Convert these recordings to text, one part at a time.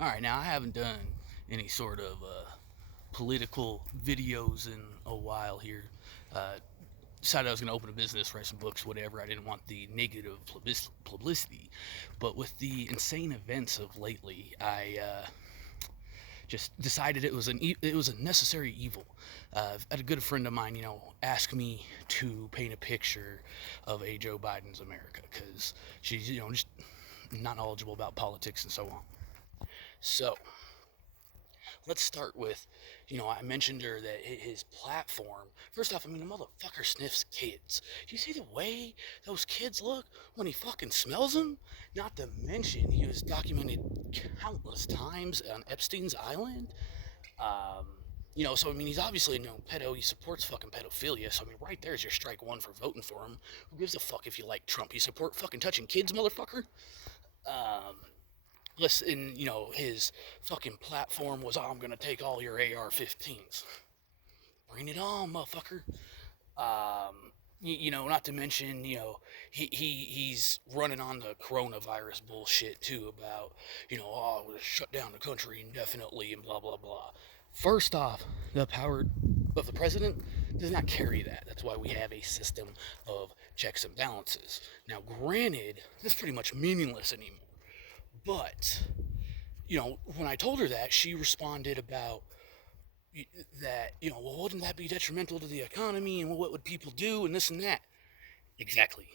All right, now I haven't done any sort of political videos in a while here. Uh, Decided I was going to open a business, write some books, whatever. I didn't want the negative publicity. But with the insane events of lately, I just decided it was a necessary evil. I had a good friend of mine, ask me to paint a picture of a Joe Biden's America because she's just not knowledgeable about politics and so on. So let's start with, I mentioned her that his platform. First off, I mean, the motherfucker sniffs kids. Do you see the way those kids look when he fucking smells them? Not to mention, he was documented countless times on Epstein's Island. Um, so I mean, he's obviously a known pedo. He supports fucking pedophilia. So I mean, right there's your strike one for voting for him. Who gives a fuck if you like Trump? You support fucking touching kids, motherfucker. Um, Listen, his fucking platform was, I'm gonna take all your AR-15s. Bring it on, motherfucker. Not to mention, he's running on the coronavirus bullshit too about, we'll shut down the country indefinitely and blah blah blah. First off, the power of the president does not carry that. That's why we have a system of checks and balances. Now, granted, this is pretty much meaningless anymore. But, when I told her that, she responded about that, well, wouldn't that be detrimental to the economy and what would people do and this and that? Exactly.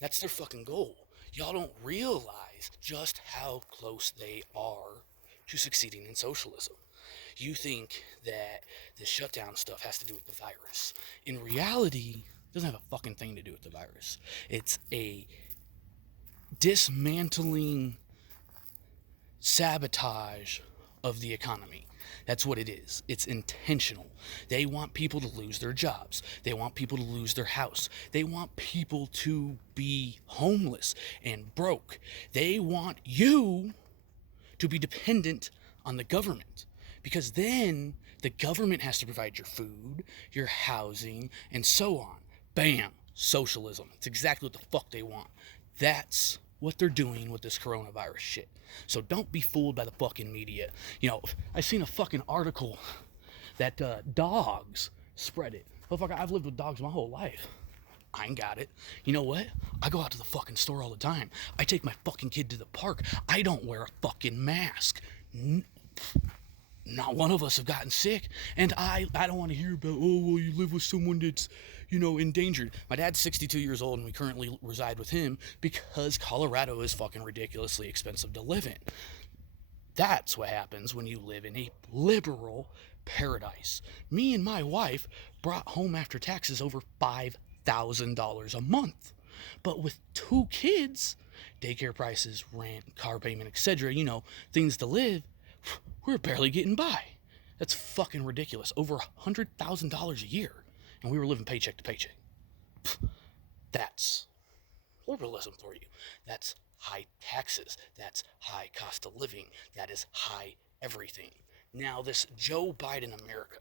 That's their fucking goal. Y'all don't realize just how close they are to succeeding in socialism. You think that the shutdown stuff has to do with the virus. In reality, it doesn't have a fucking thing to do with the virus. It's a dismantling sabotage of the economy. That's what it is. It's intentional. They want people to lose their jobs. They want people to lose their house. They want people to be homeless and broke. They want you to be dependent on the government because then the government has to provide your food, your housing, and so on. Bam! Socialism. It's exactly what the fuck they want. That's what they're doing with this coronavirus shit. So don't be fooled by the fucking media. I seen a fucking article that dogs spread it. Motherfucker, I've lived with dogs my whole life. I ain't got it. You know what? I go out to the fucking store all the time. I take my fucking kid to the park. I don't wear a fucking mask. Not one of us have gotten sick, and I don't want to hear about, oh, well, you live with someone that's, endangered. My dad's 62 years old, and we currently reside with him because Colorado is fucking ridiculously expensive to live in. That's what happens when you live in a liberal paradise. Me and my wife brought home after taxes over $5,000 a month. But with two kids, daycare prices, rent, car payment, etc., things to live, we're barely getting by. That's fucking ridiculous. Over $100,000 a year. And we were living paycheck to paycheck. That's liberalism for you. That's high taxes. That's high cost of living. That is high everything. Now, this Joe Biden America.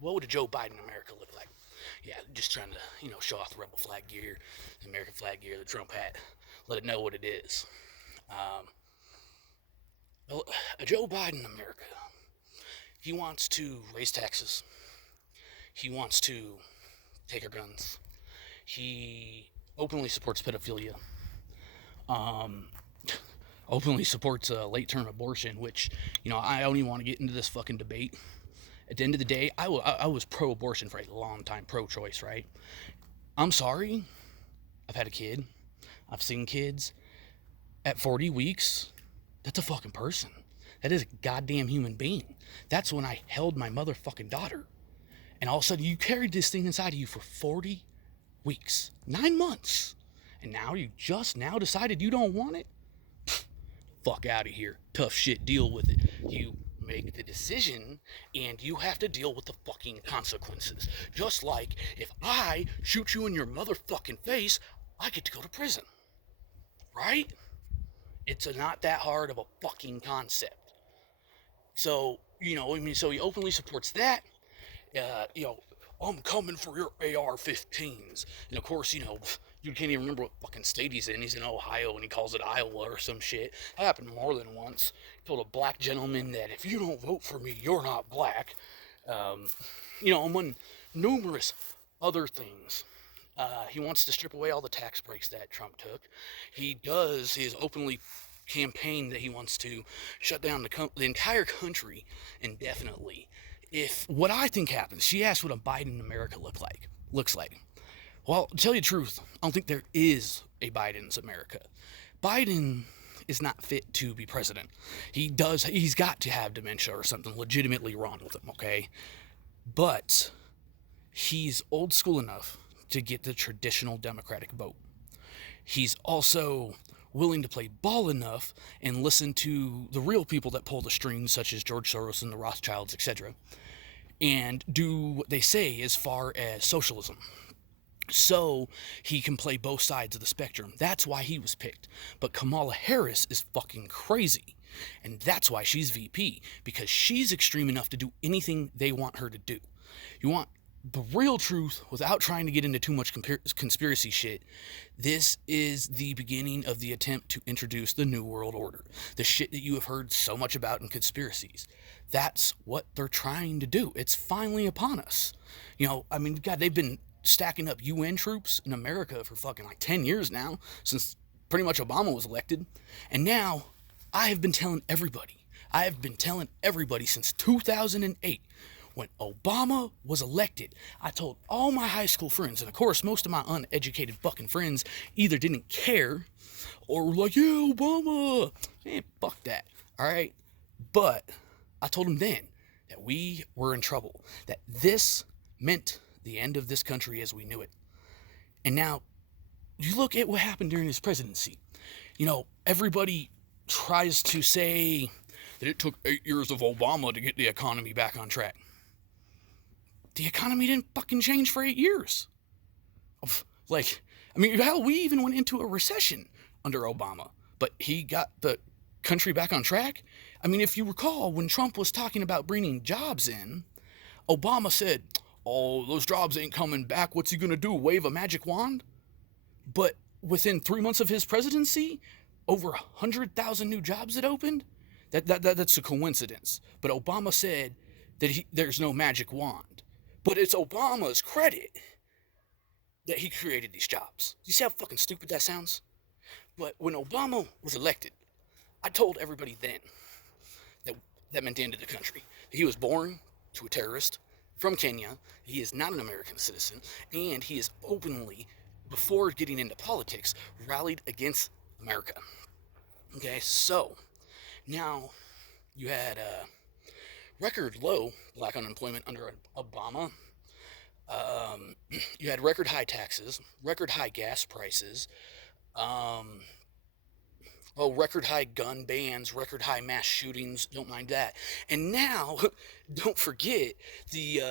What would a Joe Biden America look like? Yeah, just trying to, show off the rebel flag gear, the American flag gear, the Trump hat. Let it know what it is. Well, a Joe Biden America. He wants to raise taxes. He wants to take our guns. He openly supports pedophilia. Openly supports late-term abortion, which, I don't even want to get into this fucking debate. At the end of the day, I was pro-abortion for a long time, pro-choice, right? I'm sorry. I've had a kid. I've seen kids. At 40 weeks, that's a fucking person. That is a goddamn human being. That's when I held my motherfucking daughter. And all of a sudden, you carried this thing inside of you for 40 weeks. 9 months. And now you just now decided you don't want it? Pfft, fuck out of here. Tough shit, deal with it. You make the decision, and you have to deal with the fucking consequences. Just like if I shoot you in your motherfucking face, I get to go to prison. Right? It's not that hard of a fucking concept. So, so he openly supports that. I'm coming for your AR-15s. And of course, Dude can't even remember what fucking state he's in. He's in Ohio and he calls it Iowa or some shit. Happened more than once. He told a black gentleman that if you don't vote for me, you're not black. Among numerous other things. He wants to strip away all the tax breaks that Trump took. He does his openly campaign that he wants to shut down the entire country indefinitely. If what I think happens, she asked what a Biden America looks like. Well, to tell you the truth, I don't think there is a Biden's America. Biden is not fit to be president. He's got to have dementia or something legitimately wrong with him, okay? But he's old school enough to get the traditional Democratic vote. He's also willing to play ball enough and listen to the real people that pull the strings, such as George Soros and the Rothschilds, etc., and do what they say as far as socialism. So he can play both sides of the spectrum. That's why he was picked. But Kamala Harris is fucking crazy. And that's why she's VP. Because she's extreme enough to do anything they want her to do. You want the real truth without trying to get into too much conspiracy shit. This is the beginning of the attempt to introduce the New World Order. The shit that you have heard so much about in conspiracies. That's what they're trying to do. It's finally upon us. God, they've been stacking up UN troops in America for fucking 10 years now, since pretty much Obama was elected. And now I have been telling everybody since 2008, when Obama was elected. I told all my high school friends, and of course most of my uneducated fucking friends either didn't care or were like, yeah, Obama. Man, fuck that. Alright? But I told them then that we were in trouble. That this meant the end of this country as we knew it. And now, you look at what happened during his presidency. Everybody tries to say that it took 8 years of Obama to get the economy back on track. The economy didn't fucking change for 8 years. Hell, we even went into a recession under Obama, but he got the country back on track. If you recall, when Trump was talking about bringing jobs in, Obama said, oh, those jobs ain't coming back. What's he going to do, wave a magic wand? But within 3 months of his presidency, over 100,000 new jobs had opened? That's a coincidence. But Obama said that there's no magic wand. But it's Obama's credit that he created these jobs. You see how fucking stupid that sounds? But when Obama was elected, I told everybody then that meant the end of the country. He was born to a terrorist from Kenya. He is not an American citizen, and he is openly, before getting into politics, rallied against America. Okay, so now you had record low black unemployment under Obama. You had record high taxes, record high gas prices, record high gun bans, record high mass shootings, don't mind that. And now, don't forget the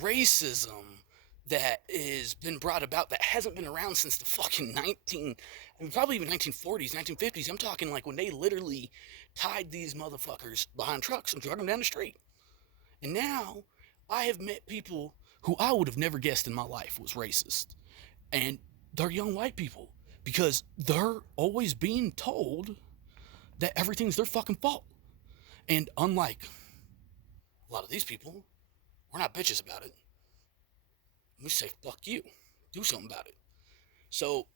racism that has been brought about that hasn't been around since the fucking probably even 1940s, 1950s. I'm talking like when they literally tied these motherfuckers behind trucks and drug them down the street. And now, I have met people who I would have never guessed in my life was racist. And they're young white people. Because they're always being told that everything's their fucking fault. And unlike a lot of these people, we're not bitches about it. We say, fuck you. Do something about it. So,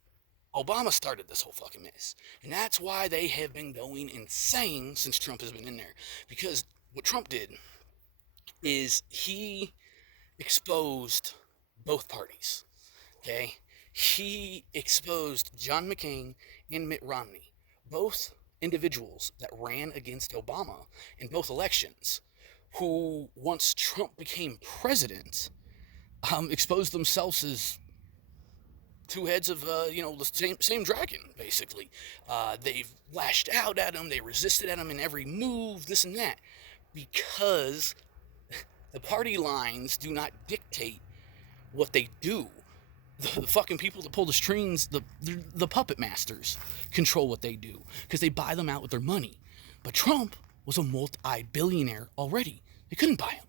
Obama started this whole fucking mess. And that's why they have been going insane since Trump has been in there. Because what Trump did is he exposed both parties. Okay? He exposed John McCain and Mitt Romney, both individuals that ran against Obama in both elections, who, once Trump became president, exposed themselves as two heads of, the same dragon, basically. They've lashed out at him, they resisted at him in every move, this and that, because the party lines do not dictate what they do. The fucking people that pull the strings, the puppet masters, control what they do, because they buy them out with their money. But Trump was a multi-billionaire already. They couldn't buy him.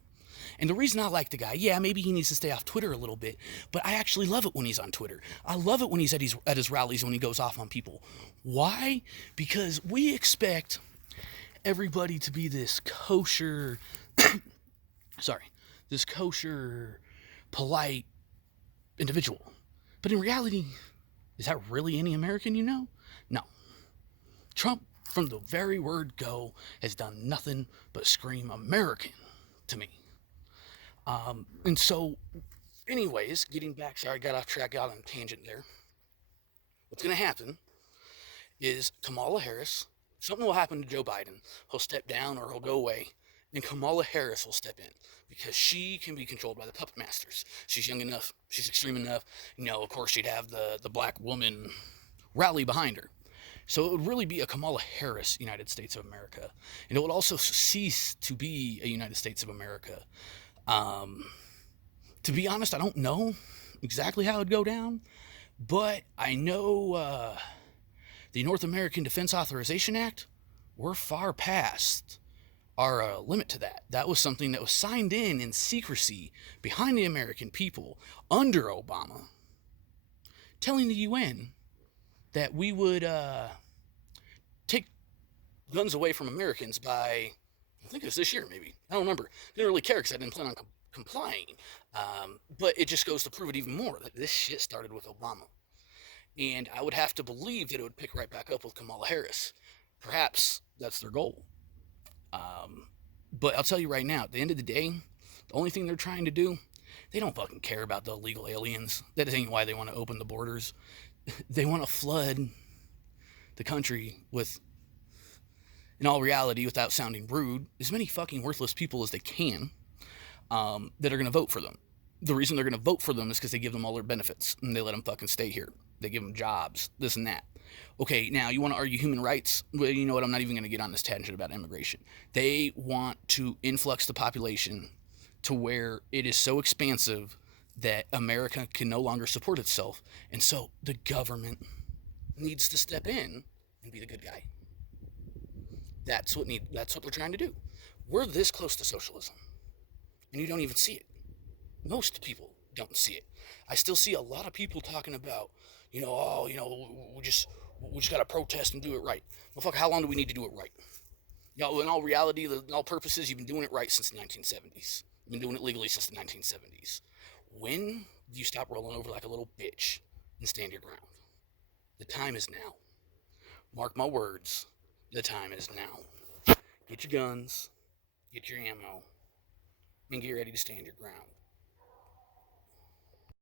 And the reason I like the guy, yeah, maybe he needs to stay off Twitter a little bit, but I actually love it when he's on Twitter. I love it when he's at his rallies, when he goes off on people. Why? Because we expect everybody to be this kosher, this kosher, polite individual. But in reality, is that really any American you know? No. Trump, from the very word go, has done nothing but scream American to me. And so, anyways, getting back, sorry, I got off track, got on a tangent there. What's going to happen is Kamala Harris, something will happen to Joe Biden. He'll step down or he'll go away, and Kamala Harris will step in because she can be controlled by the puppet masters. She's young enough, she's extreme enough. Of course, she'd have the black woman rally behind her. So it would really be a Kamala Harris United States of America. And it would also cease to be a United States of America. To be honest, I don't know exactly how it would go down, but I know the North American Defense Authorization Act, we're far past our limit to that. That was something that was signed in secrecy behind the American people under Obama, telling the UN that we would take guns away from Americans by, I think it was this year maybe. I don't remember. Didn't really care because I didn't plan on complying. But it just goes to prove it even more that this shit started with Obama. And I would have to believe that it would pick right back up with Kamala Harris. Perhaps that's their goal. But I'll tell you right now, at the end of the day, the only thing they're trying to do, they don't fucking care about the illegal aliens. That ain't why they want to open the borders. They want to flood the country with, in all reality, without sounding rude, as many fucking worthless people as they can that are going to vote for them. The reason they're going to vote for them is because they give them all their benefits and they let them fucking stay here. They give them jobs, this and that. Okay, now you want to argue human rights? Well, you know what? I'm not even going to get on this tangent about immigration. They want to influx the population to where it is so expansive that America can no longer support itself, and so the government needs to step in and be the good guy. That's what they're trying to do. We're this close to socialism, and you don't even see it. Most people don't see it. I still see a lot of people talking about, we just gotta protest and do it right. Well, fuck, how long do we need to do it right? In all reality, in all purposes, you've been doing it right since the 1970s. You've been doing it legally since the 1970s. When do you stop rolling over like a little bitch and stand your ground? The time is now. Mark my words, the time is now. Get your guns, get your ammo, and get ready to stand your ground.